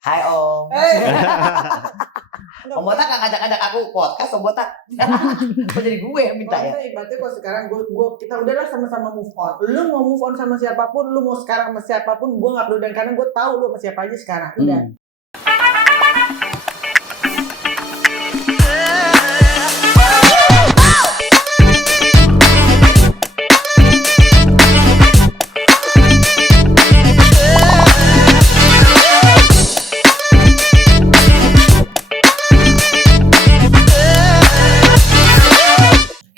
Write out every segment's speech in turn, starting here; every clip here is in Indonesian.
Hai Om. Om Botak nggak ngajak-ngajak aku podcast Om Botak. Kok jadi gue yang minta ya? Ibaratnya kalau sekarang kita udahlah sama-sama move on. Lu mau move on sama siapapun, lu mau sekarang sama siapapun, gue nggak peduli, dan karena gue tahu lu sama siapa aja sekarang. Udah.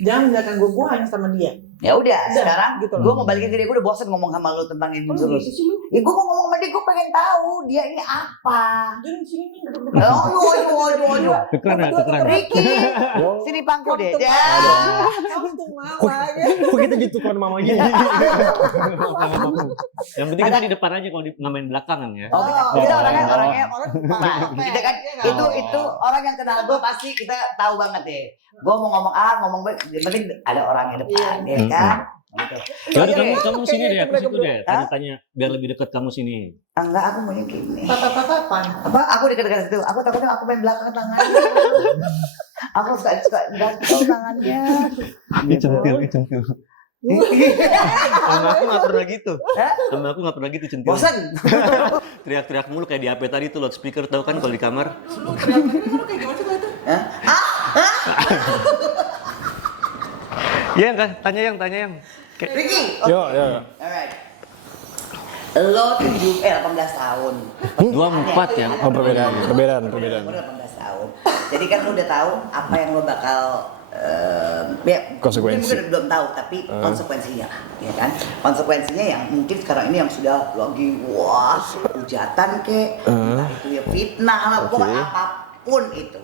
Jangan meninggalkan gue hanya sama dia. Ya udah, sekarang gitu gue mau balikin ke dia. Gue udah bosen ngomong sama lu tentang ini terus. Gitu sih lu. Ya gue mau ngomong sama dia, gue pengen tahu dia ini apa. Jadi sini nih duduk. Aduh. Tukeran. Ricky, sini pangku deh. Ya. Kamu tuh mama ya. Kok kita gitu kan mama gini? Yang penting kita di depan aja kalau ngamen belakangan ya. Oh, kita orangnya Nah, kita kan itu orang yang kenal gue pasti kita tahu banget deh. Gue mau ngomong A, ngomong B, yang penting ada orangnya depan, ya kan? Gitu. Yaudah kamu sini deh, aku situ deh. Tanya-tanya biar lebih dekat kamu sini. Enggak, aku maunya gini. Tatapan. Apa? Aku dekat-dekat situ. Aku takutnya aku main belakang tangannya. Aku suka gatel tangannya. Centil. Sama aku nggak pernah gitu. Sama aku nggak pernah gitu centil. Bosan. Teriak-teriak mulu kayak di HP tadi tuh loudspeaker tahu kan kalau di kamar. Kayak gimana sih itu? Iya kan? Tanya yang. Ricky. Yo. Alright. Lo 18 tahun. 24 ya. Oh, perbedaan. Lo 18 tahun. Jadi kan lo udah tahu apa yang lo bakal ya, Konsekuensi. mungkin belum tahu tapi konsekuensinya, ya kan? Konsekuensinya yang mungkin sekarang ini yang sudah lagi wah hujatan kek, entah itu ya fitnah lah, pokoknya apapun itu.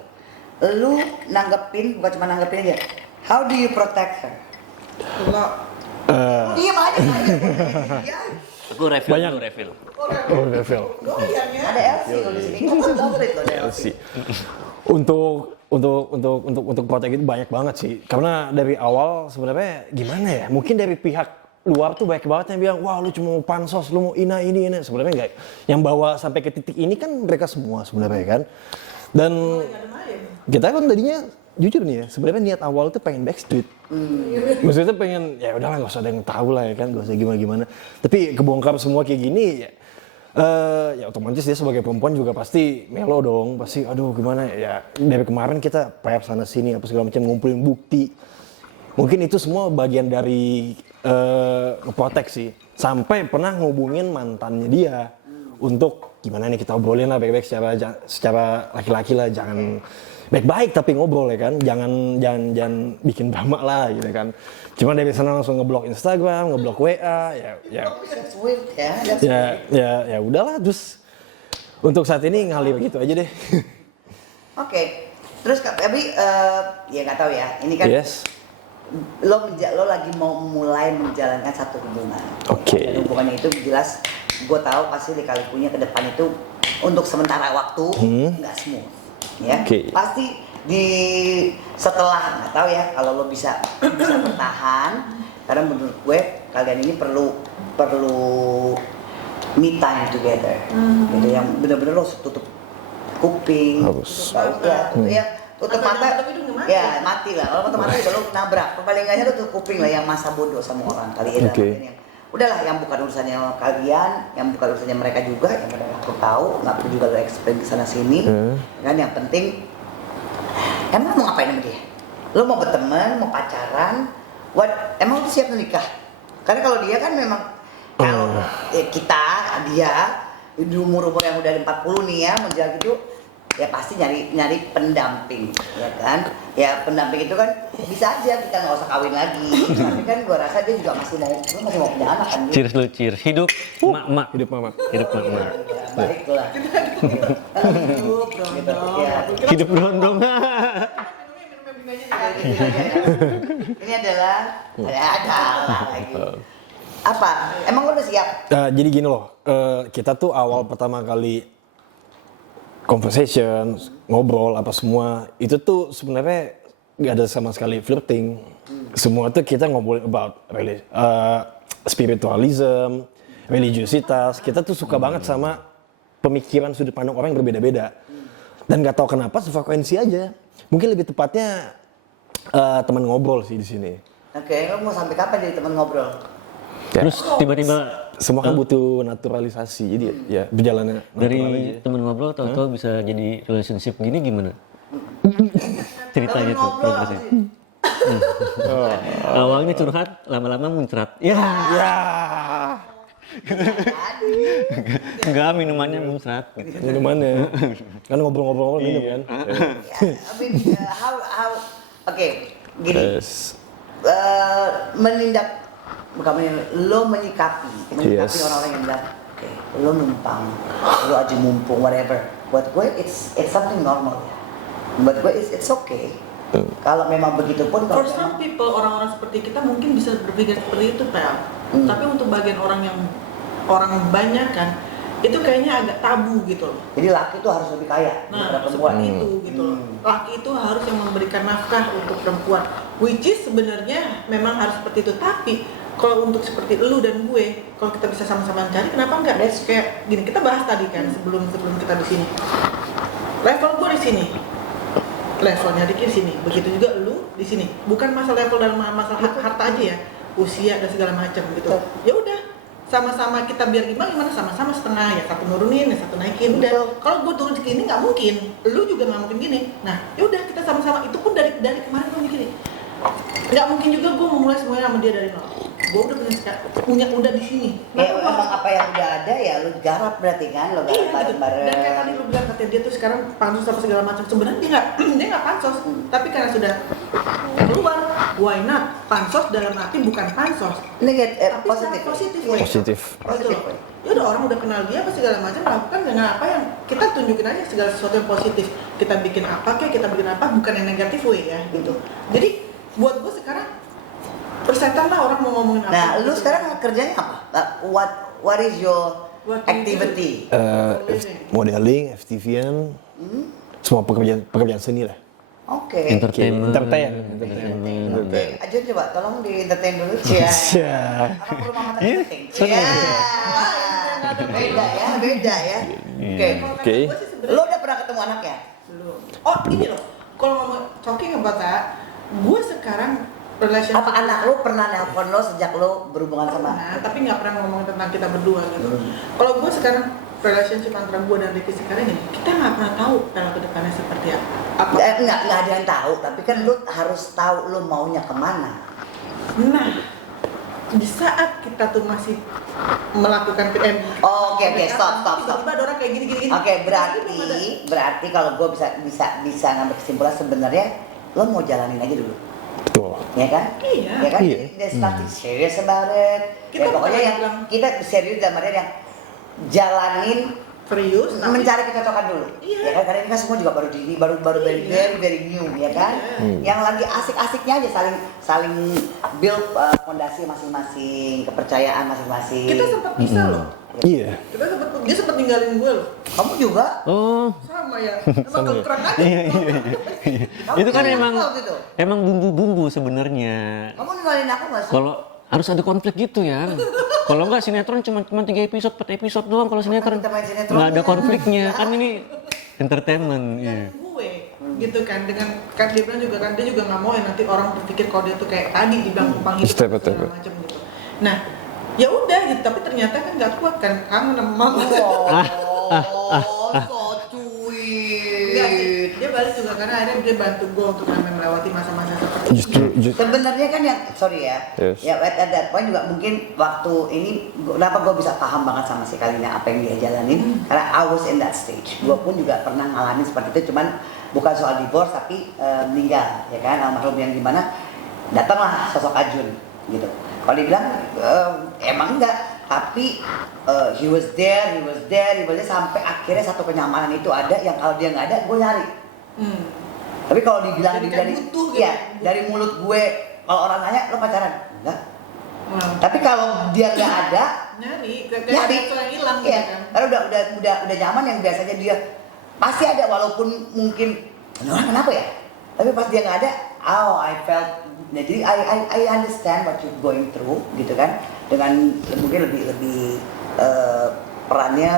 Lu nanggepin, bukan cuma nanggepin aja. How do you protect her? Diam aja. Ya. Aku refill. Oh, refill. Ada LC lo di sini. Kamu favorit lo ada LC. Untuk protect itu banyak banget sih. Karena dari awal sebenarnya gimana ya? Mungkin dari pihak luar tuh banyak banget yang bilang, wah lu cuma mau pansos, lu mau ini. Sebenarnya enggak. Yang bawa sampai ke titik ini kan mereka semua sebenarnya kan. Dan kita kan tadinya jujur nih ya, sebenarnya niat awal tuh pengen backstreet. Maksudnya pengen ya udahlah nggak usah ada yang tahu lah ya kan, nggak usah gimana. Tapi kebongkar semua kayak gini ya otomatis dia sebagai perempuan juga pasti melo dong, pasti aduh gimana ya. Dari kemarin kita PR sana sini apa segala macam ngumpulin bukti. Mungkin itu semua bagian dari ngeprotek sih. Sampai pernah ngubungin mantannya dia untuk gimana nih kita obrolin lah baik-baik secara laki-laki lah, jangan baik-baik tapi ngobrol ya kan, jangan bikin drama lah gitu kan. Cuma dari sana langsung ngeblok Instagram, ngeblok WA, ya udahlah, terus untuk saat ini ngalir gitu aja deh. Oke. Terus tapi ya nggak tahu ya, ini kan Yes. lo lagi mau mulai menjalankan satu hubungan. Oke. Dan hubungannya itu jelas, gue tahu pasti lika-likunya ke depan itu untuk sementara waktu nggak smooth, ya. Oke. Pasti setelah nggak tahu ya kalau lo bisa bertahan, karena menurut gue kalian ini perlu me time together, gitu, yang benar-benar lo tutup kuping, Harus. tutup mata, ya mati lah. Kalau tutup mata juga lo nabrak. Paling enggaknya lo tutup kuping lah, yang masa bodoh sama orang kali ya. Okay. Udahlah, yang bukan urusannya kalian, yang bukan urusannya mereka juga, yang benar aku tahu, nggak perlu juga lo explain ke sana sini. Kan yang penting, emang lo mau ngapain sama dia? Lo mau berteman, mau pacaran? Emang lo siap menikah? Karena kalau dia kan memang kalau dia di umur yang udah 40 nih ya, menjelang gitu, ya pasti nyari pendamping, ya kan? Ya pendamping itu kan bisa aja kita nggak usah kawin lagi, tapi kan gua rasa dia juga masih mau punya anak kan? Cheers lu, cheers. Hidup mak. Hidup mama. Ya, baiklah. Hidup gitu, ya. Hidup berondong. Ini adalah lagi. Apa? Emang lu udah siap? Jadi gini loh, kita tuh awal pertama kali conversation, ngobrol apa semua, itu tuh sebenarnya nggak ada sama sekali flirting. Semua tuh kita ngobrolin about spiritualism, religiositas. Kita tuh suka banget sama pemikiran sudut pandang orang yang berbeda-beda. Dan nggak tahu kenapa sefrekuensi aja. Mungkin lebih tepatnya teman ngobrol sih di sini. Oke, lo mau sampai kapan jadi teman ngobrol? Ya. Terus tiba-tiba Semua kan butuh naturalisasi, jadi ya berjalannya dari natural aja. teman ngobrol tahu-tahu bisa jadi relationship gini gimana? Ceritanya Temen tuh ngobrol apa progresnya. sih? Awalnya curhat, lama-lama muncrat. Ya, enggak minumannya muncrat. Minumannya. Kan ngobrol-ngobrol minum kan. Ya, I mean, how oke, gini. Yes. Lo menyikapi Yes. orang-orang yang bilang, oke, lo numpang, lo aja mumpung, whatever. Buat gue, it's something normal ya. Buat gue, it's okay. Kalau memang begitu pun, For some people, orang-orang seperti kita mungkin bisa berpikir seperti itu, Pel. Tapi untuk bagian orang banyak kan, itu kayaknya agak tabu gitu loh. jadi laki tuh harus lebih kaya Nah, daripada perempuan. seperti itu gitu loh. Laki itu harus yang memberikan nafkah untuk perempuan. Which is sebenarnya memang harus seperti itu. Tapi kalau untuk seperti lu dan gue, kalau kita bisa sama-sama cari, kenapa enggak? Kayak gini, kita bahas tadi kan sebelum kita di sini. Level gue di sini. Levelnya Ricky di sini. Begitu juga lu di sini. Bukan masalah level dalam masalah harta aja ya. Usia dan segala macam gitu. Ya udah, sama-sama kita biar gimana sama-sama setengah ya, satu nurunin ya satu naikin udah. Kalau gue turun segini nggak mungkin, lu juga nggak mungkin gini. Nah ya udah kita sama-sama, itu pun dari kemarin gue mikirin nggak mungkin juga gue memulai semuanya sama dia dari nol. Gue udah punya udah di sini. Emang apa yang udah ada ya lu garap berarti kan, lo garap Iya, gitu. bareng-bareng. Dan kayak tadi lu bilang katanya dia tuh sekarang pansos apa segala macam. Sebenarnya dia nggak pansos, tapi karena sudah keluar, why not? Pansos dalam arti bukan pansos, Negatif, tapi positif. positif. Positif. Gitu loh. Ya udah, orang udah kenal dia apa segala macam, lakukan dengan apa yang kita tunjukin aja segala sesuatu yang positif. Kita bikin apa kayak kita bikin apa, bukan yang negatif way ya gitu. Jadi buat gue sekarang persetan lah orang mau ngomongin apa. Nah, lu gitu. sekarang kerjanya apa? What is your What do you activity? Modeling, FTV-an, semua pekerjaan seni lah. Oke. Entertainment. Oke, Ajun coba tolong di entertain dulu ya. Apa perlu mama entertain? Ya. Beda ya. Oke. Oke. Gue sih sebenarnya Lu udah pernah ketemu anaknya? belum. Oh ini loh, kalau ngomong talking about that, gue sekarang relationship. Apa anak lu pernah nelpon lo sejak lu berhubungan sama? Nah, tapi nggak pernah ngomong tentang kita berdua gitu. Kalau gue sekarang relationship antara gue dan Ricky sekarang ini, kita nggak pernah tahu kalau ke depannya seperti apa. Nggak ada yang tahu, tapi kan lu harus tahu lu maunya kemana. Nah, di saat kita tuh masih melakukan Oh, oke, stop. Tiba-tiba ada orang kayak gini. Oke, berarti kalau gue bisa ngambil kesimpulan sebenarnya lo mau jalanin aja dulu, Betul. ya kan? Iya. Ya kan? Iya. There's nothing serious about it. Kita Ya, pokoknya bukan yang bilang- kita serius dalam artian yang jalanin serius, tapi mencari kecocokan dulu. Iya. Ya kan, karena ini kan semua juga baru very new, ya kan? Yang lagi asik-asiknya aja saling build fondasi masing-masing, kepercayaan masing-masing. kita sempat pisah loh. Iya. Dia sempat ninggalin gue loh. Kamu juga? Oh, Sama ya. Emang keren aja. Kamu itu kan ninggalin emang aku waktu itu. emang bumbu-bumbu sebenarnya. Kamu ninggalin aku nggak sih? Kalau harus ada konflik gitu ya. Kalau enggak sinetron cuma 3 episode, 4 episode doang kalau sinetron. Kita main sinetron Nggak ada ya. konfliknya. Kan ini entertainment. Iya. Gue gitu kan, dengan kan dia bilang juga kan, dia juga nggak mau ya nanti orang berpikir kalau dia tuh kayak tadi dibilang numpang hidup Step, segala step. macam gitu. Nah ya udah gitu, tapi ternyata kan nggak kuat kan, kangen sama mama. Oh, so Enggak sih, sweet. dia balik juga karena akhirnya dia bantu gue untuk melewati masa-masa seperti itu. Justru Sebenarnya kan yang sorry ya, Yes. ya at that point juga mungkin waktu ini kenapa gue bisa paham banget sama si Kalina apa yang dia jalanin karena I was in that stage. Gue pun juga pernah ngalamin seperti itu, cuman bukan soal divorce tapi meninggal, ya kan, almarhum yang gimana datanglah sosok Ajun gitu. Kalau dibilang emang enggak, tapi he was there sampai akhirnya satu kenyamanan itu ada yang kalau dia nggak ada gue nyari. Tapi kalau dibilang Jadi kayak butuh gitu. ya dari mulut gue kalau orang nanya lo pacaran enggak. Nah, Tapi kalau dia nggak ada nyari, nyari kayak ada yang hilang gitu iya. kan. Karena udah nyaman yang biasanya dia pasti ada walaupun mungkin "Ini orang kenapa ya?" Tapi pas dia nggak ada, I felt jadi I understand what you're going through gitu kan, dengan mungkin lebih perannya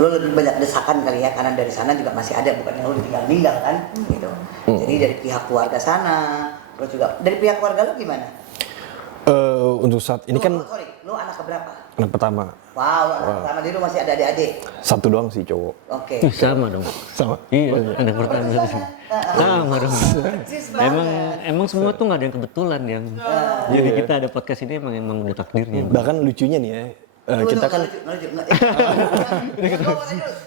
Lo lebih banyak desakan kali ya, karena dari sana juga masih ada, bukan yang lo ditinggal meninggal kan, gitu. Jadi dari pihak keluarga sana, terus juga dari pihak keluarga lo gimana? Untuk saat ini kan Lo anak keberapa? anak pertama, Wow, anak pertama, jadi lo masih ada adik-adik. satu doang sih cowok. Oke. Sama dong. Sama. Iya, anak pertama sama dong. Emang semua tuh nggak ada yang kebetulan yang. Jadi kita ada podcast ini emang udah takdirnya. Bahkan lucunya nih ya, kita kan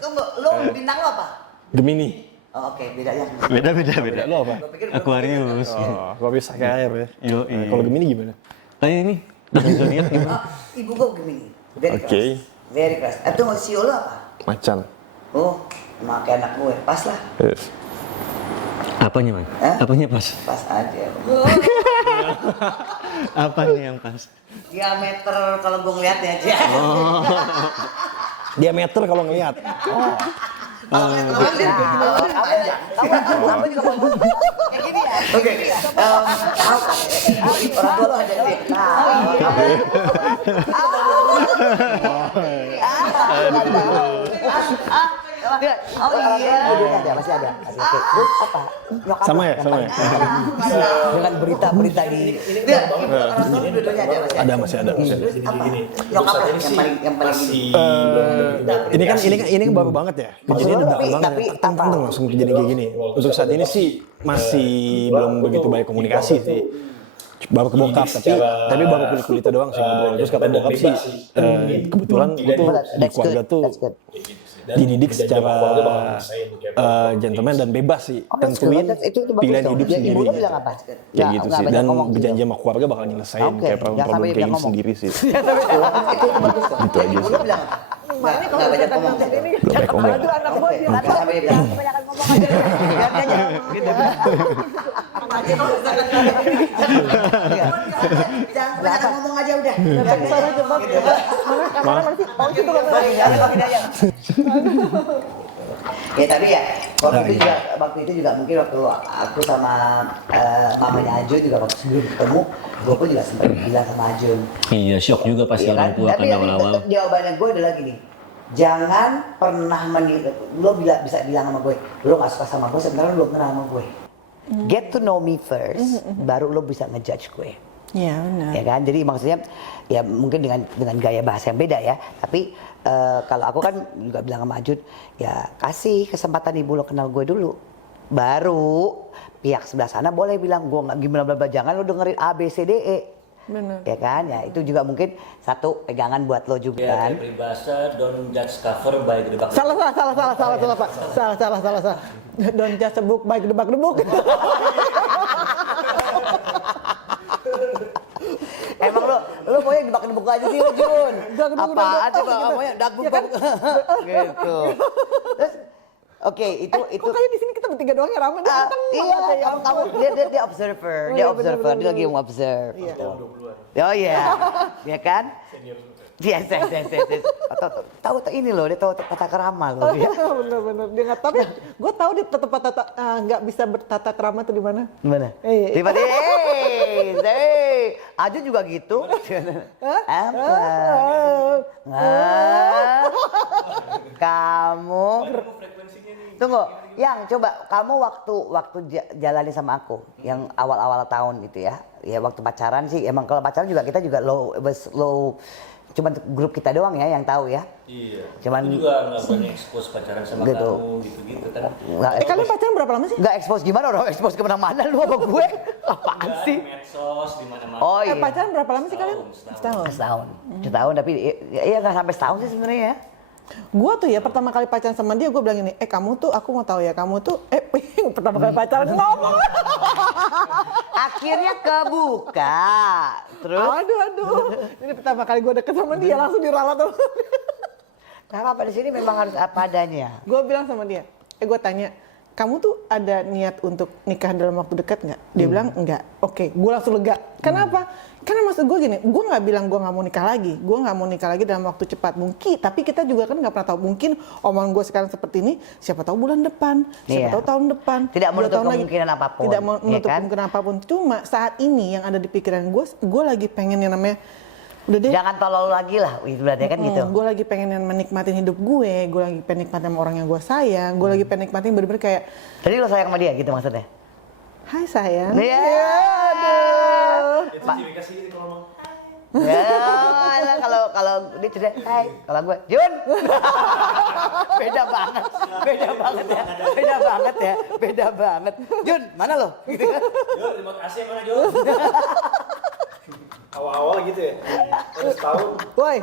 Tunggu, lo bintang lo apa? Gemini. Oh, oke, bedanya. Beda. Lo apa? Gua pikir Aquarius. Gua bisa kayak ya. Yo, Kalau Gemini gimana? Tanya ini dari zodiak gimana? Ibu gua Gemini. Very Oke. keras. Very keras. Tunggu, sio lo apa? Macan. Oh, pakai anak gue. Pas lah. Apanya man? Hah? Apanya pas? Pas aja. Apanya yang pas? Diameter kalau gue ngeliat ya. Diameter kalau ngelihat. Kalau ngeliat panjang. Apa juga mau kayak gini ya. Oke. Tahu kan? Orang tua lo ada sih. Oh iya. Masih ada. Terus apa? Nyokap Sama lo ya, yang sama ya. paling- Dengan berita-berita di. Orang tua lo dua-duanya ada masih. Ada masih ada. Terus apa? Nyokap lo yang paling ini. Ini kan baru banget ya. Kejadian udah lama banget. Tapi Tantang langsung kejadian kayak gini. Untuk saat ini sih masih belum begitu banyak komunikasi sih. Baru ke bokap, tapi baru kulit-kulitnya doang sih ngobrol. Terus kata bokap sih, kebetulan gue tuh di keluarga tuh dididik secara gentleman dan bebas sih. Tentuin pilihan hidup sendiri. Ibu lo bilang apa? Kayak gitu sih. Dan berjanji sama keluarga bakal nyelesain kayak problem-problem kayak gini sendiri sih. Itu bagus kok. Gitu aja Ibu sih. lo bilang apa? Nggak banyak ngomong. Belum baik ngomong. Anak gue jangan sampai dia bilang kebanyakan ngomong aja. Biar dia jangan kebanyakan ngomong aja udah. Ya tapi ya waktu itu juga mungkin waktu aku sama mamanya Ajun juga waktu sebelum ketemu, gue pun juga sempat bilang sama Ajun. Iya, shock juga pasti orang tua kan Tapi awal-awal. tetap jawabannya gue adalah gini, jangan pernah lo bisa bilang sama gue, lo gak suka sama gue sebenarnya lo kenal sama gue. Get to know me first, baru lo bisa ngejudge gue. Iya benar. Ya kan, jadi maksudnya ya mungkin dengan gaya bahasa yang beda ya, tapi kalau aku kan juga bilang sama Ajun, ya kasih kesempatan ibu lo kenal gue dulu, baru pihak sebelah sana boleh bilang gue nggak gimana bla bla, jangan lo dengerin A B C D E. Benar. Ya kan, ya itu juga mungkin satu pegangan buat lo juga Ya, kan. kayak peribahasa don't judge cover by the back. Salah Pak. Salah. Don't just a book by the book. Emang lo mau yang dibak-debuk aja sih lo Jun. Apaan sih Bang? Maunya dagbuk gitu. Terus oke, itu Kayaknya di sini kita bertiga doang yang ramai. iya, kamu dia observer, dia lagi mau observe gitu. Oh iya, ya kan? Yes. Tahu ini loh, dia tahu tata krama loh dia. Bener. Dia nggak, tapi gue tahu dia tetap nggak bisa bertata krama tuh di mana. Gimana? Iya. Tiba-tiba, Aju juga gitu. Apa? Kamu tunggu, yang coba kamu waktu jalani sama aku yang awal-awal tahun gitu ya. Ya waktu pacaran sih emang kalau pacaran juga kita juga low cuman grup kita doang ya yang tahu ya. Iya. Cuman Aku juga nggak berani expose pacaran sama gitu. kamu gitu kan. Kalian pacaran berapa lama sih? Nggak expose gimana orang expose kemana-mana lu sama gue? Apaan sih? Medsos di mana-mana. Oh iya. Pacaran berapa lama sih kalian? Setahun. Setahun tapi ya nggak sampai setahun sih sebenarnya ya. Gue tuh ya pertama kali pacaran sama dia gue bilang gini, kamu tuh aku mau tahu ya kamu tuh pertama kali pacaran ngomong. Akhirnya kebuka. Terus? Aduh. Ini pertama kali gue deket sama dia langsung diralat tuh. Nah, apa di sini memang harus apa adanya. Gue bilang sama dia, gue tanya, kamu tuh ada niat untuk nikah dalam waktu dekat nggak? Dia bilang enggak. Oke, gue langsung lega. Kenapa? Karena maksud gue gini, gue nggak bilang gue nggak mau nikah lagi. Gue nggak mau nikah lagi dalam waktu cepat. Mungkin, tapi kita juga kan nggak pernah tahu. Mungkin omongan gue sekarang seperti ini, siapa tahu bulan depan, siapa tahu tahun depan. Tidak 2 menutup tahun lagi. kemungkinan apapun. Tidak menutup ya kan? kemungkinan apapun. Cuma saat ini yang ada di pikiran gue lagi pengen yang namanya Udah deh. Jangan tolol lagi lah, itu berarti kan gitu. Gue lagi pengen menikmatin hidup gue lagi pengen nikmatin sama orang yang gue sayang, gue lagi pengen nikmatin bener-bener kayak, Jadi lo sayang sama dia gitu maksudnya? hai sayang. Iya. Aduh. Itu ciri kasih kalau mau. Ya, kalau dia cerita, hai, kalau gue, Jun. beda banget ya. Jun, mana lo? Gitu kan? Jun, terima kasih mana Jun? Awal-awal gitu ya. Udah setahun. Woi.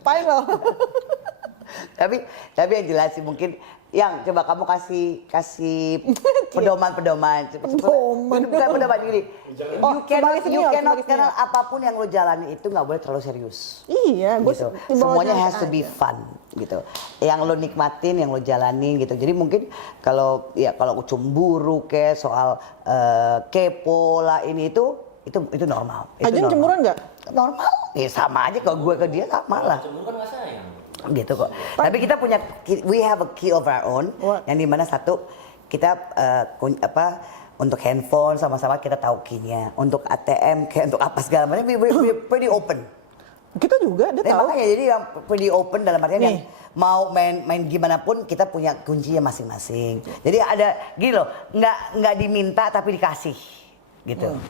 Paling lo. tapi yang jelas sih mungkin yang coba kamu kasih pedoman bukan pedoman gini. You cannot karena apapun yang lo jalani itu nggak boleh terlalu serius. Iya, gue Gitu. Semuanya has to be fun gitu. Yang lo nikmatin, yang lo jalanin gitu. Jadi mungkin kalau cemburu kayak soal kepo lah ini itu normal. Ajeng cemburuan nggak? Normal. Ya sama aja kalau gue ke dia sama lah. Cemburu kan nggak sayang. Gitu kok. Tapi kita punya we have a key of our own. What? Yang dimana satu kita untuk handphone sama-sama kita tahu key-nya. Untuk ATM kayak untuk apa segala macam we pretty open. Kita juga, dia tahu. Makanya jadi yang pretty open dalam artian Nih. yang mau main gimana pun kita punya kuncinya masing-masing. Jadi ada gini loh, nggak diminta tapi dikasih. Gitu.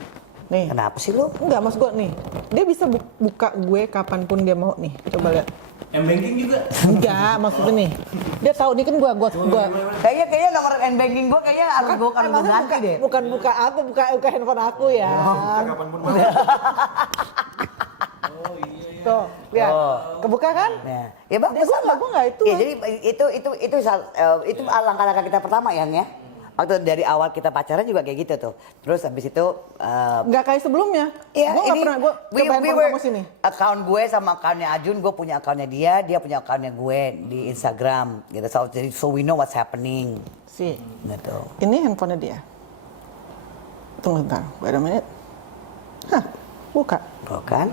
Nih. Kenapa sih lo? Enggak, mas gue nih. Dia bisa buka gue kapanpun dia mau nih. Coba lihat. M-banking juga. Enggak, maksudnya nih. Dia tahu nih kan gue. Kayaknya nomor n-banking gue kayaknya harus gue ganti deh. Bukan buka handphone aku ya. Kapanpun mau. Tuh, lihat. Kebuka kan? Nah, ya bagus lah. Gue nggak itu. Ya, jadi itu langkah-langkah kita pertama yang ya. Waktu dari awal kita pacaran juga kayak gitu tuh. Terus habis itu Nggak kayak sebelumnya. iya, Gue nggak pernah. Gue coba handphone kamu sini. Account gue sama accountnya Ajun, gue punya accountnya dia punya accountnya gue di Instagram gitu. So we know what's happening. Si. Gitu. Ini handphonenya dia. Tunggu bentar. Wait a minute. Hah, buka. Bukan?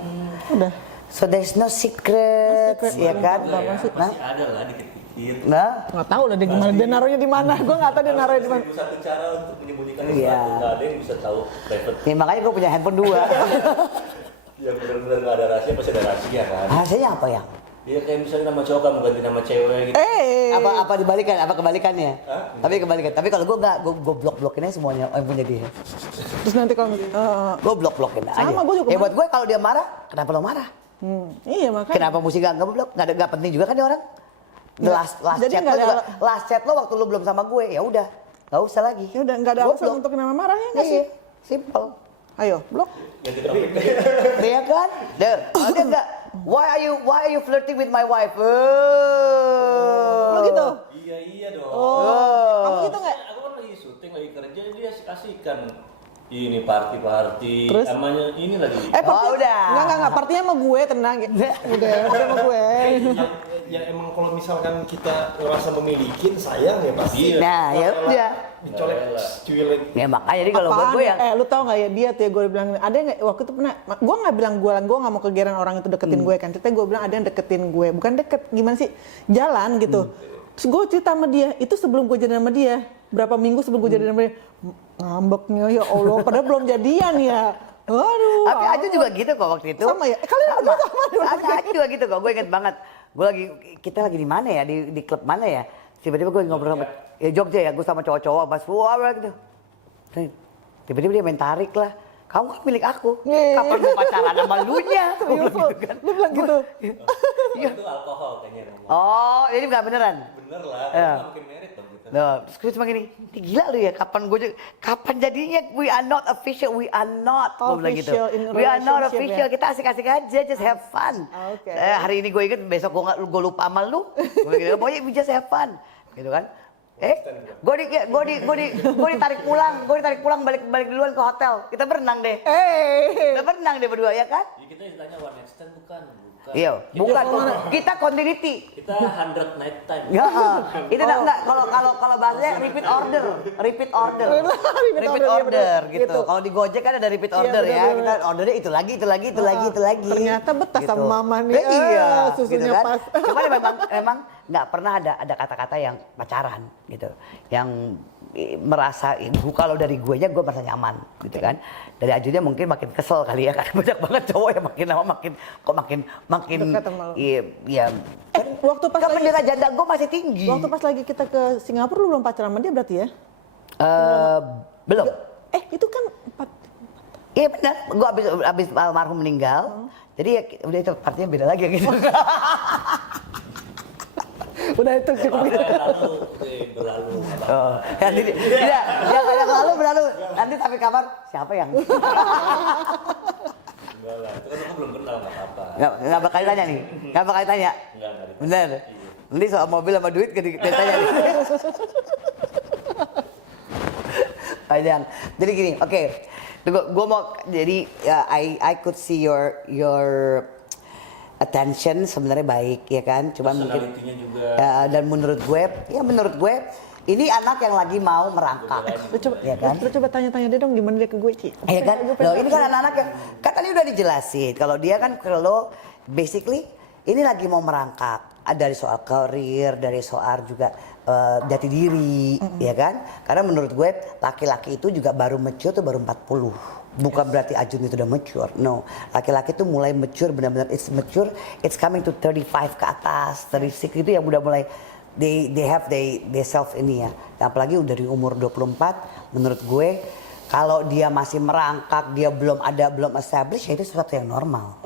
Udah. So there's no secret, ya kan? Masih ada lah dikit-dikit. Nah, Nggak tahu lah dia gimana. Dia naruhnya di mana. Gue nggak tahu dia naruhnya di mana. Satu cara untuk menyembunyikan Iya. sesuatu, nggak ada yang bisa tahu private. ya makanya gue punya handphone 2. Yang benar-benar nggak ada rahasia pasti ada rahasia kan. Rahasianya apa ya? Iya kayak misalnya nama cowok kamu ganti nama cewek gitu. Apa dibalikan? Apa kebalikannya? Tapi kebalikan. Tapi kalau gue nggak, gue blok-blokin aja semuanya yang punya dia. Terus nanti kalau Gue blok-blokin aja. Sama, gue juga Ya buat gue kalau dia marah, kenapa lo marah? iya makanya. Kenapa mesti nggak blok? Nggak penting juga kan dia orang. Last Jadi chat nggak lo ada- juga, last chat lo waktu lo belum sama gue, ya udah, nggak usah lagi. Ya udah nggak ada Gua alasan blok. untuk kenapa marahnya nggak sih? Iya, simple. Ayo, blok. Ganti topik. Dia kan? Dia enggak. Why are you flirting with my wife? Lo gitu. Iya dong. Kamu gitu nggak? Aku kan lagi syuting, lagi kerja, dia asik-asikan. Ini party, Terus? namanya ini lagi. Udah. Enggak. Partinya sama gue, tenang. Udah sama gue. Ya emang kalau misalkan kita ngerasa memiliki sayang ya pasti. Iya. Nah, ya udah. Dicolek cuy lagi. Ya makanya jadi kalau buat Apaan? gue yang Lu tau nggak ya dia tuh ya gue bilang ada nggak waktu itu pernah gue nggak bilang gue nggak mau kegeran orang itu deketin gue kan ceritanya gue bilang ada yang deketin gue bukan deket gimana sih jalan gitu terus gue cerita sama dia itu sebelum gue jadian sama dia berapa minggu sebelum gue jadian sama dia ngambeknya ya Allah padahal belum jadian ya aduh tapi Aju juga gitu kok waktu itu. Sama ya? Kalian berdua sama dulu. Aju juga gitu kok. Gue inget banget. Kita lagi di mana ya? Di klub mana ya? Tiba-tiba gue ngobrol sama Jogja ya. Gue sama cowok-cowok pas gitu. Tiba-tiba dia main tarik lah. Kamu kan milik aku. Kapan gue pacaran sama lunya? serius lo lu bilang gitu Itu alkohol kayaknya. Oh, ini nggak beneran? Bener lah, Iya. nggak mungkin merit dong gitu. Nah, terus gue cuma gini, gila lu ya, kapan jadinya we are not official, we are not, gue bilang gitu. Official in We are not relationship, official, ya? kita asik-asik aja, just have fun. Oke. Hari ini gue inget, besok gue lupa sama lu, gue gitu, pokoknya we just have fun, gitu kan. Gue ditarik pulang, balik duluan ke hotel, kita berenang deh. Kita berenang deh berdua, ya kan? Jadi kita ditanya one night stand bukan. Iya, bukan, kita continuity. Kita 100 night time. Ya, itu enggak kalau bahasanya repeat order Repeat order, iya, gitu. gitu. Kalau di Gojek kan ada repeat order bener, ya. bener. Kita ordernya itu lagi. Ternyata betah sama mama nih. Iya, Susunya gitu kan. pas. Cuman memang nggak pernah ada kata-kata yang pacaran gitu, yang merasa kalau dari gue nya gue merasa nyaman gitu kan. Dari Ajunnya mungkin makin kesel kali ya, karena banyak banget cowok yang makin lama makin Dekat sama lo. iya Waktu pas kan lagi, bendera janda gue masih tinggi. waktu pas lagi kita ke Singapura lu belum pacaran sama dia berarti ya? Belum. Itu kan 4 Iya benar, gue abis almarhum meninggal, jadi ya udah itu artinya beda lagi gitu. udah itu cukup gitu. Berlalu. Oh, nanti tidak, yang lalu berlalu, nanti sampai kamar siapa yang? Enggak lah, itu kan aku belum kenal, nggak apa-apa. Nggak bakal tanya nih, nggak bakal tanya. Enggak. Bener. Nanti soal mobil sama duit gak ditanya nih. Panjang. Jadi gini, oke. Gue mau jadi ya, I could see your attention sebenarnya baik ya kan, cuman mungkin Personality-nya juga. dan menurut gue ini anak yang lagi mau merangkak, ya kan? Lu coba tanya-tanya dia dong gimana dia ke gue, Ci. Ya kan? Loh, ini kan anak-anak yang kan tadi udah dijelasin kalau dia kan kalau basically ini lagi mau merangkak. Dari soal karir, dari soal juga jati diri, ya kan? Karena menurut gue laki-laki itu juga baru mature tuh baru 40. Bukan berarti Ajun itu udah mature. No, laki-laki tuh mulai mature benar-benar mature. It's coming to 35 ke atas, 36 itu yang udah mulai they have they self ini ya. Apalagi udah dari umur 24 menurut gue kalau dia masih merangkak, dia belum established, ya itu sesuatu yang normal.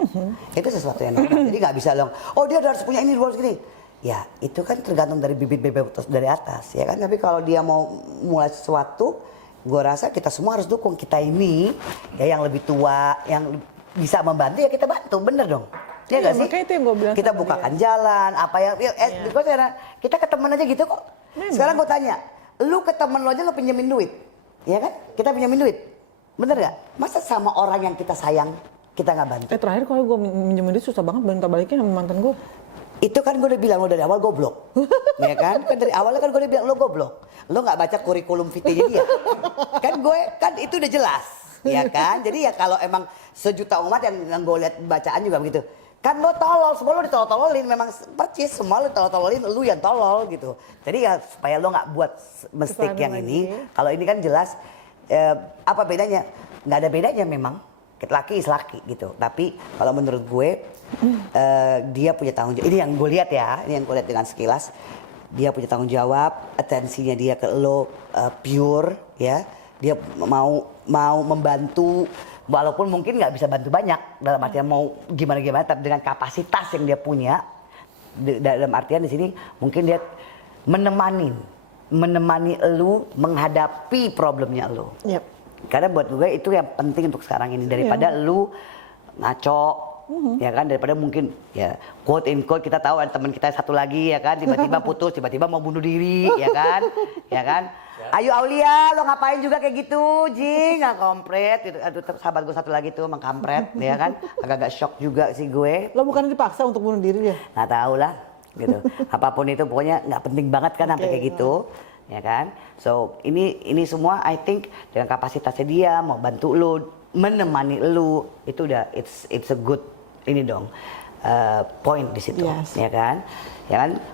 Itu sesuatu yang normal. Jadi nggak bisa bilang, oh dia harus punya ini, harus gini. Ya itu kan tergantung dari bibit bebek dari atas, ya kan. Tapi kalau dia mau mulai sesuatu, gue rasa kita semua harus dukung kita ini, ya yang lebih tua, yang bisa membantu ya kita bantu, bener dong. Ya nggak sih? Makanya itu yang gue bilang Kita sama bukakan jalan, apa yang, because kita ke temen aja gitu kok. Sekarang gue tanya, lu ke temen lo aja lo pinjemin duit. Ya kan? Kita pinjamin duit. Bener gak? Masa sama orang yang kita sayang, kita nggak bantu? terakhir kalau gue minjemin duit susah banget minta balikin sama mantan gue. Itu kan gue udah bilang lo dari awal goblok. Ya kan? Kan dari awalnya kan gue udah bilang lo goblok. Lo nggak baca kurikulum vitae-nya dia. Kan itu udah jelas. Ya kan? Jadi ya kalau emang sejuta umat yang gue lihat bacaan juga begitu. Kan lo tolol, semua lo ditolol-tololin, memang percis semua lo tolol-tololin, lo yang tolol gitu. Jadi ya supaya lo nggak buat mistake yang ini, kalau ini kan jelas apa bedanya? Nggak ada bedanya memang, laki is laki gitu. Tapi kalau menurut gue dia punya tanggung jawab. Ini yang gue lihat ya, ini yang gue lihat dengan sekilas. Dia punya tanggung jawab, atensinya dia ke lo pure ya. Dia mau membantu. Walaupun mungkin nggak bisa bantu banyak dalam artian mau gimana tapi dengan kapasitas yang dia punya dalam artian di sini mungkin dia menemani elu menghadapi problemnya elu. Yep. Karena buat gue itu yang penting untuk sekarang ini daripada elu ngaco. Ya kan, daripada mungkin ya quote in quote kita tahu ada teman kita satu lagi ya kan tiba-tiba putus, tiba-tiba mau bunuh diri ya kan. Ayo Aulia, lo ngapain juga kayak gitu, Jing, nggak kompret. Gitu. Aduh, sahabat gue satu lagi tuh emang kampret, ya kan. Agak-agak shock juga sih gue. Lo bukan dipaksa untuk bunuh diri ya? Nggak tahu lah, gitu. Apapun itu pokoknya nggak penting banget kan sampai kayak gitu, ya kan. So ini semua I think dengan kapasitasnya dia mau bantu lo, menemani lo, itu udah it's a good ini dong. Point di situ, Yes. ya kan?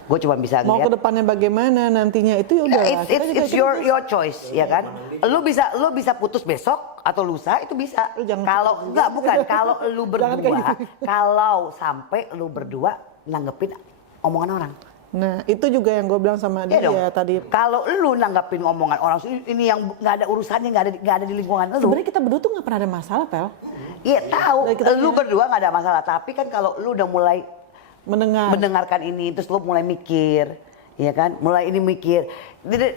Gue cuma bisa Mau ngeliat. ke depannya bagaimana nantinya itu ya udah. It's your choice, ya kan? Lu bisa putus besok atau lusa itu bisa. Lu jangan Kalau putus enggak juga. bukan kalau lu Jangan kayak berdua, gitu. kalau sampai lu berdua nanggepin omongan orang. Nah itu juga yang gue bilang sama dia Iya dong. tadi. Kalau lu nanggepin omongan orang ini yang nggak ada urusannya, nggak ada di lingkungan lu. Sebenarnya kita berdua tuh nggak pernah ada masalah, Pel. Iya tahu. Dari kita Lu berdua nggak ada masalah. Tapi kan kalau lu udah mulai mendengarkan ini terus lu mulai mikir, ya kan? Mulai ini mikir.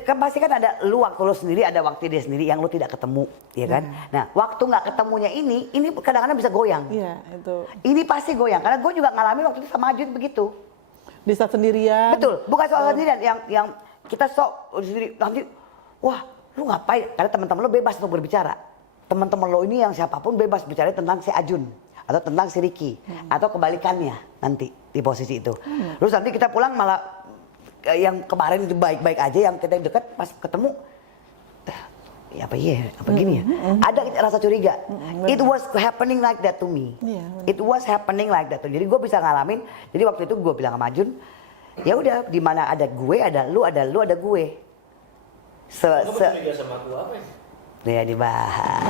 Kan pasti kan ada lu waktu lu sendiri, ada waktu dia sendiri yang lu tidak ketemu, ya kan? Nah, waktu nggak ketemunya ini kadang-kadang bisa goyang. Iya itu. Ini pasti goyang karena gue juga ngalamin waktu itu sama Ajun begitu. Di saat sendirian. Betul, bukan soal sendirian yang kita sok sendiri nanti wah, lu ngapain? Karena teman-teman lo bebas untuk berbicara. Teman-teman lo ini yang siapapun bebas bicara tentang si Ajun atau tentang si Ricky atau kebalikannya nanti di posisi itu. Terus nanti kita pulang malah yang kemarin itu baik-baik aja, yang kita dekat pas ketemu ya apa gini ya. Ada rasa curiga. It was happening like that to me. Iya, It was happening like that. Jadi gue bisa ngalamin. Jadi waktu itu gue bilang sama Ajun, ya udah di mana ada gue ada lu ada gue. Kamu curiga sama aku apa ya? Ya dibahas.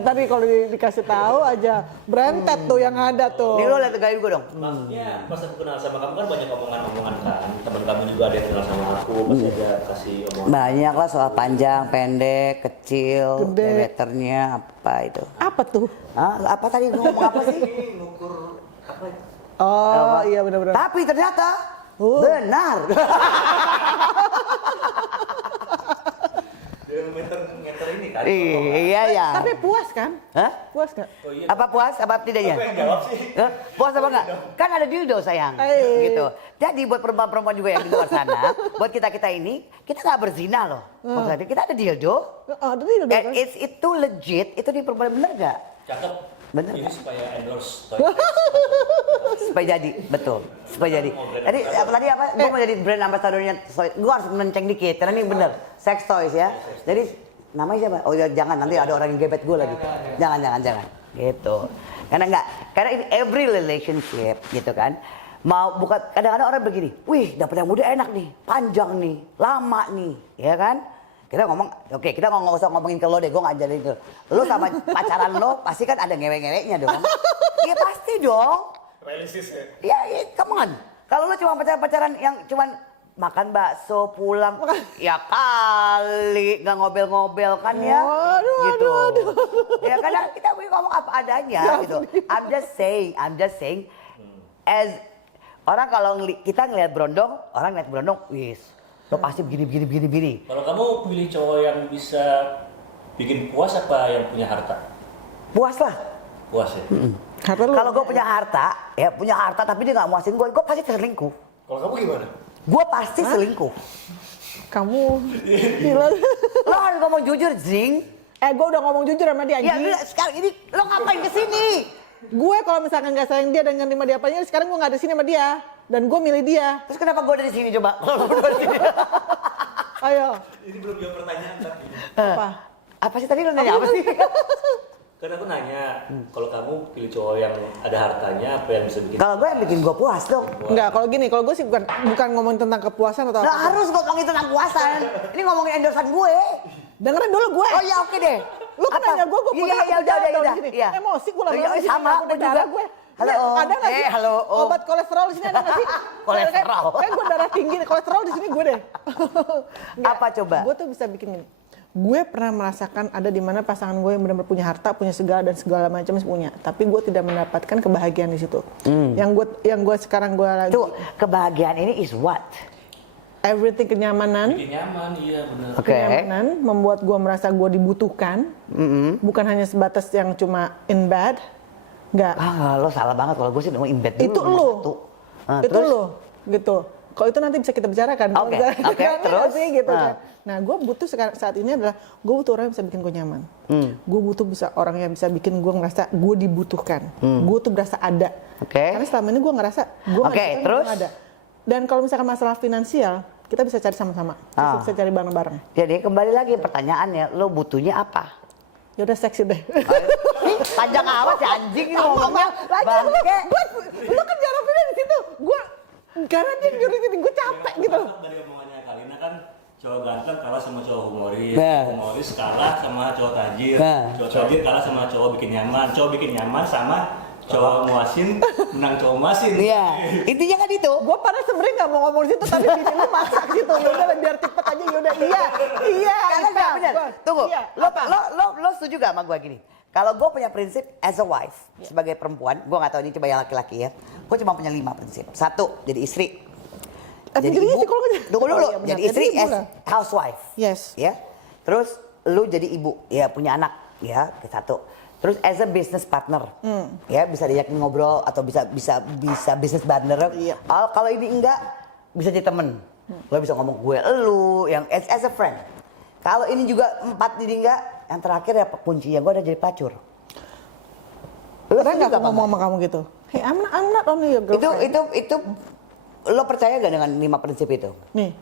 Tadi kalau dikasih tahu aja berentet tuh yang ada tuh. Nih lo lihat gaya gue dong. Maksudnya pas aku kenal sama kamu kan banyak omongan-omongan kan. Teman kamu juga ada yang kenal sama aku, pasti ada kasih omongan. Banyak lah soal panjang, pendek, kecil, Gede. diameternya apa itu. Apa tuh? Apa tadi gue ngomong apa sih? Ngukur apa ya? Oh iya benar-benar. Tapi ternyata benar. Dia meter ini kan. Iya ya. Tapi puas kan? Hah? Puas nggak? Oh iya. Apa puas? Apa tidaknya? Aku yang jawab sih. Hah? Puas apa enggak? Kan ada dildo sayang. Gitu. Jadi buat perempuan-perempuan juga yang di luar sana, buat kita ini, kita nggak berzina loh. Maksudnya kita ada dildo. Ada dildo kan? Itu legit, itu diperbolehkan bener nggak? Cakep. Bener Ini nggak? supaya endorse. Supaya jadi, betul. Supaya jadi. Jadi apa tadi apa? Gue mau jadi brand ambassadornya. Gue harus menceng dikit karena ini bener. Sex toys ya. Jadi namanya siapa? Oh ya jangan nanti ada orang yang gebet gue lagi. Jangan. Gitu. Karena enggak. Karena in every relationship gitu kan. Mau bukan kadang-kadang orang begini. Wih dapet yang muda enak nih, panjang nih, lama nih, ya kan? Kita ngomong, oke kita nggak usah ngomongin ke lo deh, gue nggak jadi itu. Lo sama pacaran lo pasti kan ada ngewe-ngeweknya dong. Iya pasti dong. Realistis ya. Ya, come on. Kalau lo cuma pacaran yang cuman makan bakso pulang, ya kali nggak ngobel-ngobel kan ya, gitu. Ya kadang kita ngomong apa adanya gitu. I'm just saying, as orang kalau kita ngelihat berondong, orang ngeliat berondong, wis, lo pasti begini. Kalau kamu pilih cowok yang bisa bikin puas apa yang punya harta? Puas lah. Puas ya. Kalau gue punya harta tapi dia nggak muasin gue pasti selingkuh. Kalau kamu gimana? Gue pasti selingkuh. Kamu gila. Lo harus ngomong jujur, Zing. Gue udah ngomong jujur sama dia Ya, anjing. sekarang ini lo ngapain kesini? Gue kalau misalkan nggak sayang dia dan nggak terima dia apanya, sekarang gue nggak ada sini sama dia dan gue milih dia. Terus kenapa gue ada di sini coba? Kalau lo berdua di sini. Ayo. Ini belum jawab pertanyaan tapi. Apa? Apa sih tadi lo nanya apa sih? Kan aku nanya, kalau kamu pilih cowok yang ada hartanya, apa yang bisa bikin? Kalau gue yang bikin gue puas dong. Enggak, kalau gini, kalau gue sih bukan ngomongin tentang kepuasan atau Lo apa. harus ngomongin tentang puasan. Ini ngomongin endorsan gue. Dengerin dulu gue. Oh ya oke deh. Lu kan nanya gue Iya udah. Iya. Emosi gue lagi Iya, sama gue juga. gue. Halo. Ada nggak sih? Halo. Obat kolesterol di sini ada nggak sih? Kolesterol. Kayak gue darah tinggi, kolesterol di sini gue deh. Apa coba? Gue tuh bisa bikin gini. Gue pernah merasakan ada di mana pasangan gue yang benar-benar punya harta, punya segala dan segala macam punya. Tapi gue tidak mendapatkan kebahagiaan di situ. Yang gue sekarang gue lagi. Tuh kebahagiaan ini is what? Everything kenyamanan. Bikin nyaman, iya benar. Oke. Kenyamanan membuat gue merasa gue dibutuhkan. Bukan hanya sebatas yang cuma in bed. Enggak. Lo salah banget kalau gue sih mau in bed dulu. Itu nomor lo. satu. Itu lo. Gitu. Kalau itu nanti bisa kita bicarakan. Oke, Kan, terus? sih, gitu kan. Nah, gue butuh saat ini adalah gue butuh orang yang bisa bikin gue nyaman. Gue butuh orang yang bisa bikin gue ngerasa gue dibutuhkan. Gue tuh berasa ada. Oke. Karena selama ini gue ngerasa gue Oke, terus? ada. Dan kalau misalkan masalah finansial, kita bisa cari sama-sama. Kita bisa cari bareng-bareng. Jadi kembali lagi pertanyaannya, lo butuhnya apa? Ya udah seksi deh. Ih, panjang amat si anjing ini ngomongnya. Bangke. Lu kan jarapinnya di situ. Gue karena dia nyuruh ini gue capek gitu. Dari omongannya Kalina kan cowok ganteng kalah sama cowok humoris, Nah. humoris kalah sama cowok tajir, Nah. cowok tajir kalah sama cowok bikin nyaman sama cowok muasin menang cowok muasin. Iya, intinya kan itu. Gue pada sebenarnya nggak mau ngomong di situ tapi bini lu masak gitu. Ya udah biar cepet aja ya udah iya. Karena nggak benar. Tunggu, Iya, lo setuju gak sama gue gini? Kalau gue punya prinsip as a wife sebagai perempuan, gue nggak tahu ini coba yang laki-laki ya. Gue cuma punya 5 prinsip. 1, jadi istri. Jadi jadinya ibu. sih kalau nggak- Tunggu dulu. Oh, iya benar. Jadi istri Jadi ibu as lah. housewife. Yes. Ya. Terus lu jadi ibu, ya punya anak, ya ke 1. Terus as a business partner, ya bisa diajakin ngobrol atau bisa business partner. Iya. Kalau ini enggak, bisa jadi temen. Lo bisa ngomong gue, lu yang as a friend. Kalau ini juga 4 ini enggak, yang terakhir ya kuncinya gue ada jadi pelacur. Lo Pernah setuju nggak apa aku ngomong sama kamu gitu? Hey, I'm not only your girlfriend. Itu lo percaya gak dengan 5 prinsip itu? Nih,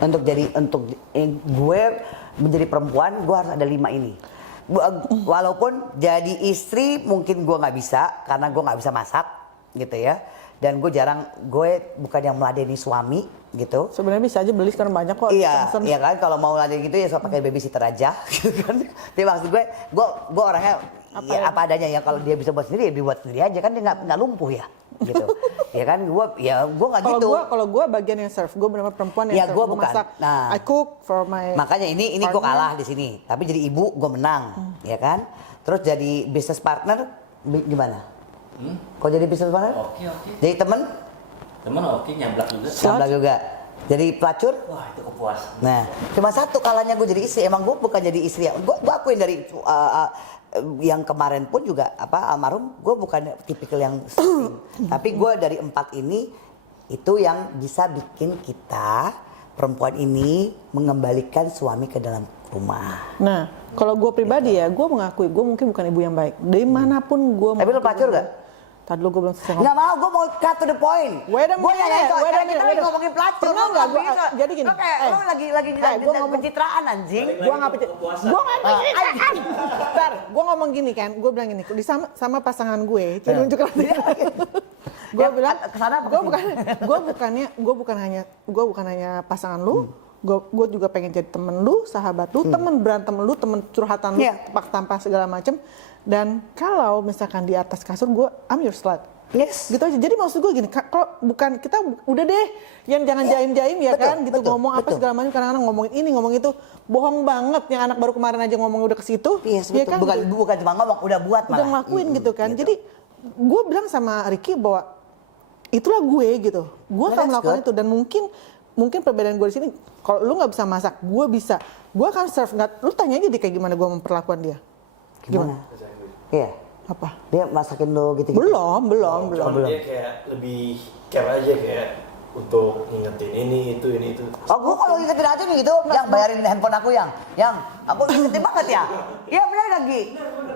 Untuk gue menjadi perempuan, gue harus ada 5 ini. Walaupun jadi istri mungkin gue nggak bisa karena gue nggak bisa masak, gitu ya. Dan gue bukan yang meladeni suami gitu. Sebenarnya bisa aja beli sekarang banyak kok. Iya, Pesen. iya kan kalau mau ladeni gitu ya so pakai babysitter aja gitu kan. Tapi maksud gue orangnya apa adanya ya, kalau dia bisa buat sendiri ya dibuat sendiri aja kan, dia nggak lumpuh ya gitu. Ya kan gue nggak gitu. Kalau gue bagian yang serve, gue benar-benar perempuan yang Ya, serve. gue Gue bukan. masak, Nah, I cook for my makanya ini gue kalah di sini. Tapi jadi ibu gue menang, ya kan. Terus jadi business partner gimana? Kok jadi business partner? Oke. Jadi temen Oke, nyablak juga. Sambil juga. Jadi pelacur? Wah, itu kepuasan. Nah, cuma satu kalanya gue jadi istri. Emang gue bukan jadi istri. Gue akuin dari yang kemarin pun juga almarhum, gue bukan tipikal yang strict. Tapi gue dari 4 ini itu yang bisa bikin kita perempuan ini mengembalikan suami ke dalam rumah. Nah, kalau gue pribadi ya, gue mengakui gue mungkin bukan ibu yang baik. Dari manapun gue. Tapi lo pelacur gak? Tadi dulu gue belum selesai ngomong. Nggak mau, gue mau cut to the point. Wait a Gue minute, nanya soal wait a kita minute, lagi wait a- ngomongin pelacur. Pernah lo nggak nggak gua- bisa. jadi gini, Lo kayak lo lagi gua ngomong- pencitraan anjing. Gue nggak percaya. Gue nggak percaya. Bentar, gue ngomong gini kan, gue bilang gini, sama pasangan gue, itu nunjuk gue Ya, bilang, kesana apa gue kesini? bukan hanya pasangan lu, gue juga pengen jadi temen lu, sahabat lu, temen berantem lu, temen curhatan lu, Iya. pak tampah segala macem. Dan kalau misalkan di atas kasur gue, I'm your slut. Yes. Gitu aja. Jadi maksud gue gini, kalau bukan kita udah deh yang jangan jaim-jaim ya Betul, kan gitu, betul, ngomong apa betul. segala macam, kadang-kadang ngomongin ini ngomong itu, bohong banget. Yang anak baru kemarin aja ngomong udah ke situ. Yes, ya betul. kan? Bukan cuma ngomong, udah buat malah. Udah ngelakuin gitu kan. Jadi gue bilang sama Ricky bahwa itulah gue gitu. Gue akan that's melakukan good. itu, dan mungkin perbedaan gue di sini, kalau lu nggak bisa masak, gue bisa. Gue akan serve. Lu tanya aja dia kayak gimana gue memperlakukan dia. Gimana? Iya. Apa? Dia masakin lo gitu. Belum. Cuman dia kayak lebih care aja, kayak untuk ngingetin ini itu. Oh, gue kalau ingetin aja nih gitu, yang bayarin handphone aku yang aku ingetin banget ya. Iya benar lagi,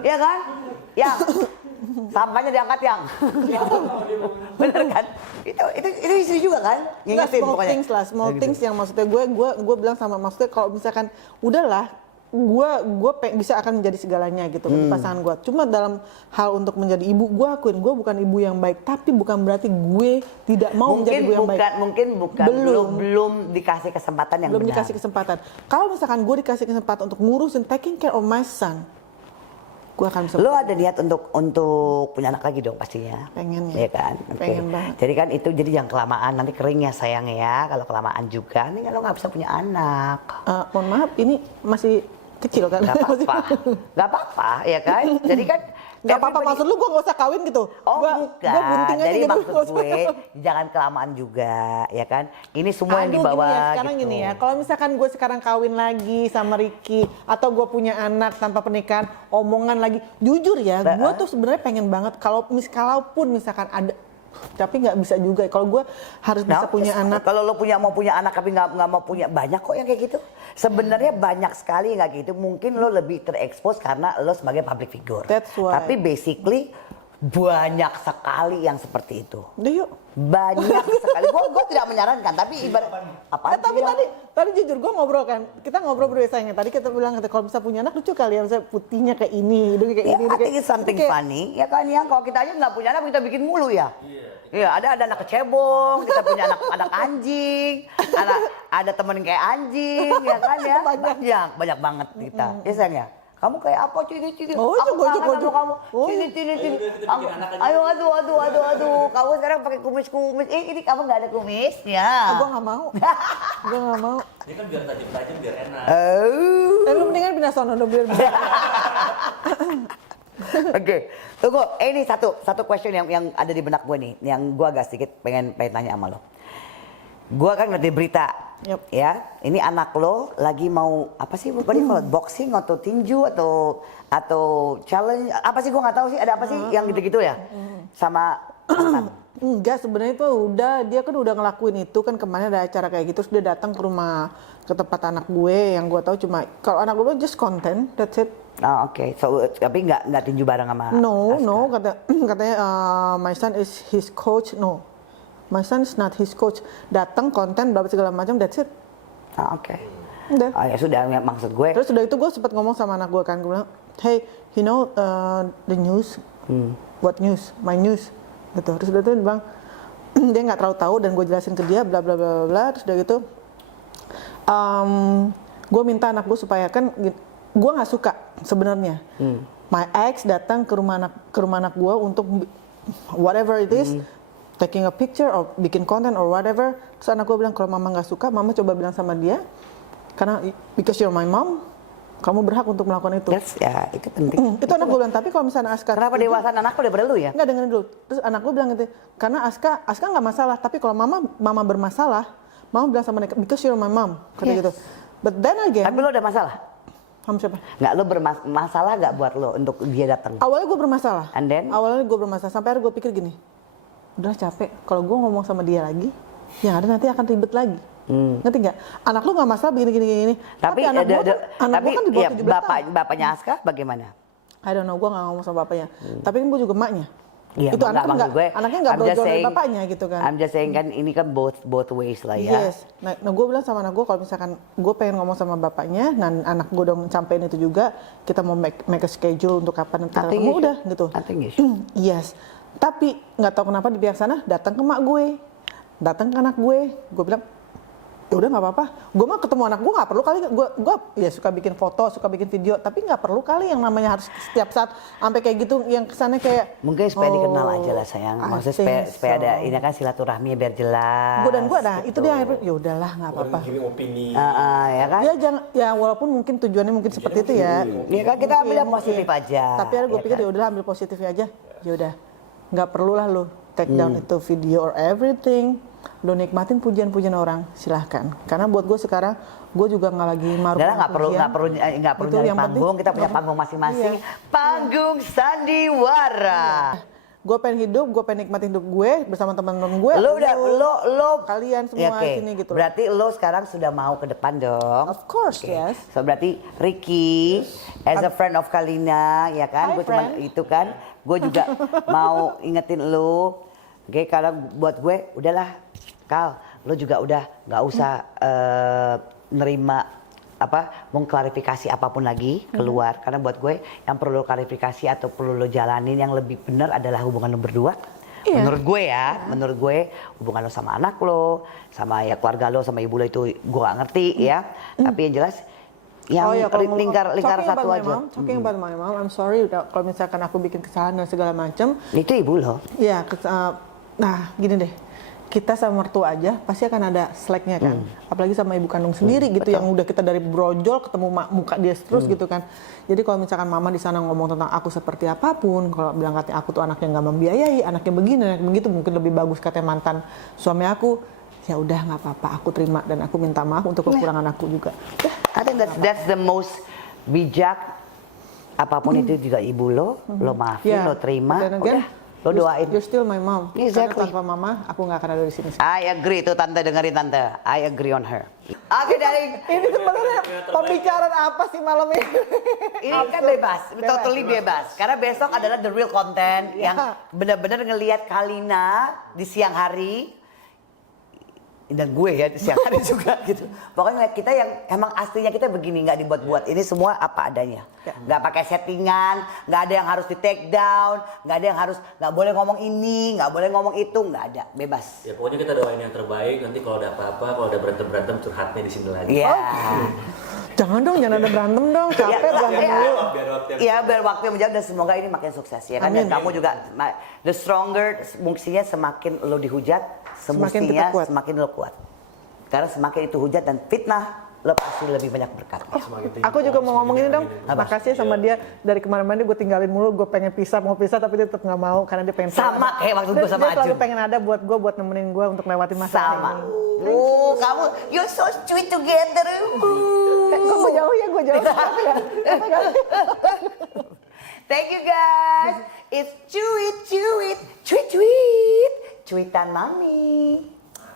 iya kan? Yang sampahnya diangkat yang, bener kan? Itu istri juga kan? Nggak, Ngingetin small pokoknya. things lah, small Ya gitu. things yang maksudnya gue bilang sama, maksudnya kalau misalkan udahlah, gue bisa akan menjadi segalanya gitu bagi pasangan gue. Cuma dalam hal untuk menjadi ibu, gue akuin gue bukan ibu yang baik, tapi bukan berarti gue tidak mau menjadi ibu yang baik. Mungkin bukan belum dikasih kesempatan yang Belum benar. dikasih kesempatan. Kalau misalkan gue dikasih kesempatan untuk ngurusin taking care of my son, gue akan bisa. Lo ada niat untuk punya anak lagi dong pastinya. Pengen Iya ya. kan? Oke. Pengen banget. Jadi kan itu jangan kelamaan, nanti kering ya sayang ya. Kalau kelamaan juga, nih lo nggak bisa punya anak. Mohon maaf, ini masih kecil kan? Gak apa-apa, ya kan? Jadi kan Gak apa-apa, maksud lu gue gak usah kawin gitu? Oh Gua bunting aja jadi gitu. maksud gue jangan kelamaan juga, ya kan? Ini semua yang dibawa gini ya, sekarang gitu. gini ya, kalau misalkan gue sekarang kawin lagi sama Ricky, atau gue punya anak tanpa pernikahan, omongan lagi, jujur ya, gue tuh sebenarnya pengen banget kalaupun misalkan ada, tapi nggak bisa juga. Kalau gue harus bisa punya anak. Kalau lo mau punya anak tapi nggak mau punya, banyak kok yang kayak gitu. Sebenarnya banyak sekali nggak gitu. Mungkin lo lebih terekspos karena lo sebagai public figure. That's why. Tapi basically banyak sekali yang seperti itu. Udah yuk. Banyak sekali. Gue tidak menyarankan, tapi ibarat apa? Tapi tadi jujur gue ngobrol kan, kita ngobrol berdua sayangnya. Tadi kita bilang kalau bisa punya anak lucu kali ya, misalnya putihnya kayak ini, hidungnya kayak Ya, ini. I think it's something funny, ya kan ya. Kalau kita aja nggak punya anak, kita bikin mulu ya. Iya, ada anak kecebong, kita punya anak anjing, ada temen kayak anjing, ya kan ya. Banyak banget kita. Ya sayang ya. Kamu kayak apa? Cini. Oh, Aku gojok. kangen sama kamu. Cini. Ayo, aduh. Kamu sekarang pakai kumis. Ini kamu nggak ada kumisnya. Gue nggak mau. Ini kan biar tajam-tajam, biar enak. Oh. Lu mendingan pindah sono dong biar bisa. Oke, tunggu. Ini satu question yang ada di benak gue nih, yang gue agak sedikit pengen tanya sama lo. Gue kan ngeliat di berita, Yep. ya. Ini anak lo lagi mau apa sih? Kalau boxing atau tinju atau challenge apa sih? Gue nggak tahu sih. Ada apa sih yang gitu-gitu ya? Sama mantan. Enggak, sebenarnya itu dia kan udah ngelakuin itu kan, kemarin ada acara kayak gitu, terus dia datang ke tempat anak gue, yang gue tahu cuma kalau anak gue just content, that's it. Oh, oke. So, tapi nggak tinju bareng sama No, Aska? katanya my son is his coach. No, my son is not his coach. Datang konten berapa segala macam, that's it. Oh, oke. Udah. Oh ya sudah, maksud gue. Terus udah itu gue sempat ngomong sama anak gue kan, gue bilang, hey, you know the news, what news, my news, gitu. Terus udah itu dia bilang, dia nggak terlalu tahu dan gue jelasin ke dia bla bla bla bla bla. Terus udah gitu gue minta anak gue supaya kan gue nggak suka sebenarnya my ex datang ke rumah anak gue untuk whatever it is, taking a picture or bikin konten or whatever. Terus anak gue bilang kalau mama nggak suka, mama coba bilang sama dia karena because you're my mom, kamu berhak untuk melakukan itu. Yes, ya itu penting. Itu anak gue bilang, tapi kalau misalnya Aska Kenapa dewasa anak udah berelu ya? Nggak, dengerin dulu. Terus anak gue bilang gitu, karena Aska nggak masalah, tapi kalau mama bermasalah, mama bilang sama mereka, because you're my mom, kata Yes. gitu. But then again, Tapi lo udah masalah? sama siapa? Nggak, lo bermasalah nggak buat lo untuk dia datang? Awalnya gue bermasalah. And then? Awalnya gue bermasalah, sampai akhirnya gue pikir gini, udah capek, kalau gue ngomong sama dia lagi, yang ada nanti akan ribet lagi. Ngerti nggak? Anak lu nggak masalah begini. Tapi anak gue kan di bawah ya, 17 tahun. bapaknya Aska bagaimana? I don't know, gue nggak ngomong sama bapaknya. Tapi kan gue juga emaknya. Iya, Itu anaknya maksud gue, anaknya nggak I'm just brojol dari saying- bapaknya gitu kan. I'm just saying kan ini kan both ways lah ya. Yes. Nah gue bilang sama anak gue kalau misalkan gue pengen ngomong sama bapaknya, dan anak gue udah sampein itu juga, kita mau make a schedule untuk kapan kita Nothing ketemu, issue. udah gitu. Nothing issue. Yes. Tapi nggak tahu kenapa di pihak sana datang ke mak gue, datang ke anak gue bilang, ya udah nggak apa-apa. Gue mah ketemu anak gue nggak perlu kali. Gue ya suka bikin foto, suka bikin video, tapi nggak perlu kali yang namanya harus setiap saat sampai kayak gitu. Yang kesannya kayak Mungkin supaya dikenal aja lah sayang. Maksudnya supaya ada ini kan silaturahmi biar jelas. gue nah itu dia akhirnya, ya udahlah nggak apa-apa. Giving opini. Ya kan? Ya jangan, ya walaupun mungkin tujuannya mungkin seperti itu ya. Ya kan kita ambil yang positif aja. Tapi akhirnya gue ya pikir kan? ya udahlah ambil positifnya aja. Ya udah, nggak perlulah lo take down itu video or everything. Lo nikmatin pujian-pujian orang, silahkan. Karena buat gue sekarang, gue juga nggak lagi maruk. Udah nggak perlu Itu nyari yang panggung. penting. Kita punya panggung masing-masing. Iya. Panggung sandiwara. Gue pengen hidup, gue pengen nikmatin hidup gue bersama teman-teman gue. Lo kalian semua Ya, oke. sini gitu. Berarti lo sekarang sudah mau ke depan dong. Of course, yes. So berarti Ricky as a friend of Kalina ya kan, Hi, gue cuma friend. itu kan, gue juga mau ingetin lo, oke, karena buat gue udahlah, Kal, lo juga udah nggak usah nerima mengklarifikasi apapun lagi keluar, karena buat gue yang perlu lo klarifikasi atau perlu lo jalanin yang lebih benar adalah hubungan lo berdua. Iya. Menurut gue hubungan lo sama anak lo, sama ya keluarga lo, sama ibu lo itu gue gak ngerti ya. Tapi yang jelas yang lingkar satu aja. Talking about my mom, I'm sorry kalau misalkan aku bikin kesalahan dan segala macam. Itu ibu lo. Iya, nah gini deh, kita sama mertua aja pasti akan ada slacknya kan, apalagi sama ibu kandung sendiri gitu, yang udah kita dari brojol ketemu muka dia terus gitu kan. Jadi kalau misalkan mama di sana ngomong tentang aku seperti apapun, kalau bilang katanya aku tuh anaknya nggak membiayai, anaknya begini, anaknya begitu, mungkin lebih bagus katanya mantan suami aku, ya udah nggak apa-apa, aku terima dan aku minta maaf untuk kekurangan aku juga. I think that's the most bijak. Apapun itu juga ibu lo maafin, Yeah. lo terima, Then again, udah, lo doain. You're still my mom. Exactly. Karena tanpa mama, aku nggak akan ada di sini. I agree tuh tante, dengerin tante. I agree on her. Oke dari Ini sebenarnya pembicaraan apa sih malam ini? ini kan bebas, totally bebas. Karena besok adalah the real content yang benar-benar ngelihat Kalina di siang hari. Dan gue ya di siang hari juga gitu. Pokoknya ngeliat kita yang emang aslinya kita begini, nggak dibuat-buat. Ini semua apa adanya. Nggak pakai settingan, nggak ada yang harus di take down, nggak ada yang harus, nggak boleh ngomong ini, nggak boleh ngomong itu, nggak ada, bebas. Ya pokoknya kita doain yang terbaik. Nanti kalau ada apa-apa, kalau ada berantem curhatnya di sini lagi. Iya. Jangan dong, jangan ada berantem dong, capek berantem dulu. Iya, biar waktu yang menjawab dan semoga ini makin sukses ya kan. Dan kamu juga the stronger, mungkinnya semakin lo dihujat, Semakin kita semestinya kuat. semakin lo kuat. Karena semakin itu hujat dan fitnah, lo pasti lebih banyak berkat. Aku juga mau ngomong ini dong, makasih ya sama dia, dari kemarin-kemarin gue tinggalin mulu, gue pengen pisah, mau pisah tapi dia tetap nggak mau karena dia pengen Sama kayak waktu gue sama Dia selalu Ajun. pengen ada buat gue, buat nemenin gue untuk lewatin masa Sama. ini. Kamu, you're so sweet together. Gue jauh ya, gue jauh. Thank you guys. It's cuit, cuitan mami.